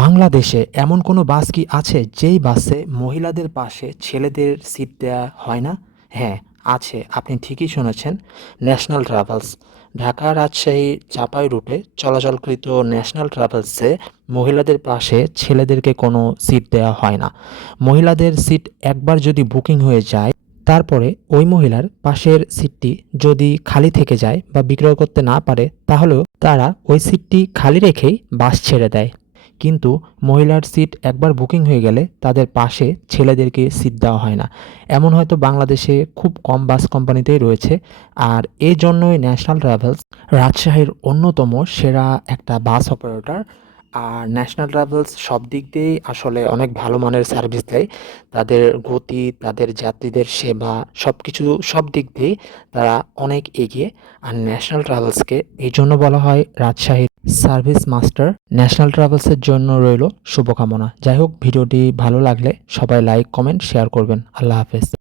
বাংলাদেশে এমন কোনো বাস কি আছে যেই বাসে মহিলাদের পাশে ছেলেদের সিট দেওয়া হয় না? হ্যাঁ আছে, আপনি ঠিকই শুনেছেন। ন্যাশনাল ট্রাভেলস ঢাকা রাজশাহী চাপাই রুটে চলাচলকৃত ন্যাশনাল ট্রাভেলসে মহিলাদের পাশে ছেলেদেরকে কোনো সিট দেওয়া হয় না। মহিলাদের সিট একবার যদি বুকিং হয়ে যায়, তারপরে ওই মহিলার পাশের সিটটি যদি খালি থেকে যায় বা বিক্রয় করতে না পারে, তাহলেও তারা ওই সিটটি খালি রেখেই বাস ছেড়ে দেয়। কিন্তু মহিলার সিট একবার বুকিং হয়ে গেলে তাদের পাশে ছেলেদেরকে সিট দেওয়া হয় না। এমন হয়তো বাংলাদেশে খুব কম বাস কোম্পানিতেই রয়েছে। আর এই জন্যই ন্যাশনাল ট্রাভেলস রাজশাহীর অন্যতম সেরা একটা বাস অপারেটর আর ন্যাশনাল ট্রাভেলস সব দিক দিয়েই আসলে অনেক ভালো মানের সার্ভিস দেয়। তাদের গতি, তাদের যাত্রীদের সেবা সব কিছু সব দিক দিয়েই তারা অনেক এগিয়ে। আর ন্যাশনাল ট্রাভেলসকে এই জন্য বলা হয় রাজশাহীর সার্ভিস মাস্টার ন্যাশনাল ট্রাভেলসের জন্য রইল শুভকামনা। যাই হোক, ভিডিওটি ভালো লাগলে সবাই লাইক কমেন্ট শেয়ার করবেন। আল্লাহ হাফেজ।